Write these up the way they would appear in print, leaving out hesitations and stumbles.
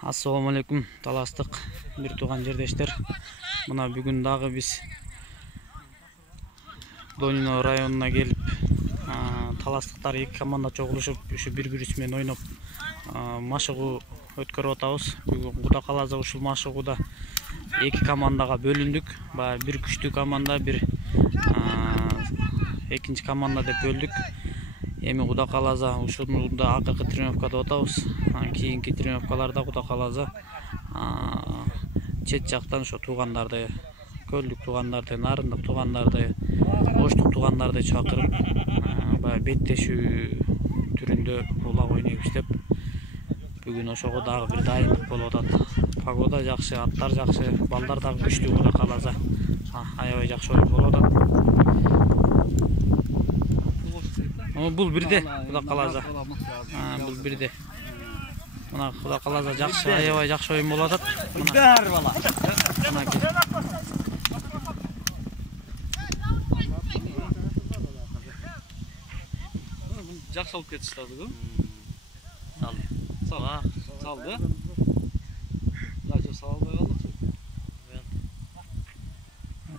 Assalamu alaikum таластык бир тууган жердештер. Мына бүгүн дагы биз Донино районуна келип, таластыктар эки команда чогулушуп, ушу бири-бирибиз менен ойноп, машыгуу өткөрүп атабыз. Бүгүн Куда Калаза ушул машыгууда эки командага бөлүндүк. Баягы бир күчтүү команда, бир экинчи команда деп бөлдүк. Эми Куда Калаза ушунда акыркы тренировка деп атабыз. Кийинки тренировкаларда Куда Калаза чет жактан ошо туугандарды, көлдүк туугандарды, нарындык туугандарды, оштук туугандарды чакырып, баягы беттешүү түрүндө улак ойнойбуз деп. Бүгүн ошого дагы бир дайындык болуп атат. Погода жакшы, аттар жакшы, балдар дагы күчтүү. Куда Калаза аябай жакшы ойын болуп атат. Бул бирде Куда Калаза. Бул бирде. Мына Куда Калаза жакшы, аябай жакшы ойын болуп атат. Удар бала. Жакшы алып кетиштирди. Салды. Дача салбай калдык.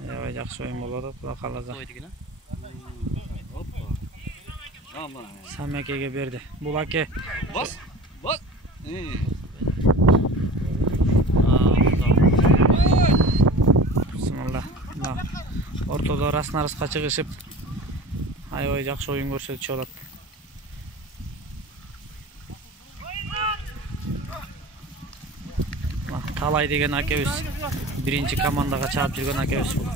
Аябай жакшы ойын болуп атат Куда Калаза. Самекеге берди. Бул аке. Бас. Бисмилла. Ортодо арасына чыгышып, аябай жакшы ойын көрсөтүшүп атат. Талай деген акебиз, биринчи командага чаап жүргөн акебиз бул.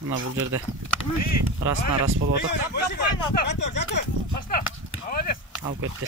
Мына бул жерде арасына арас болуп атат. Алып кетти.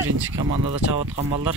Биринчи командада чабып аткан балдар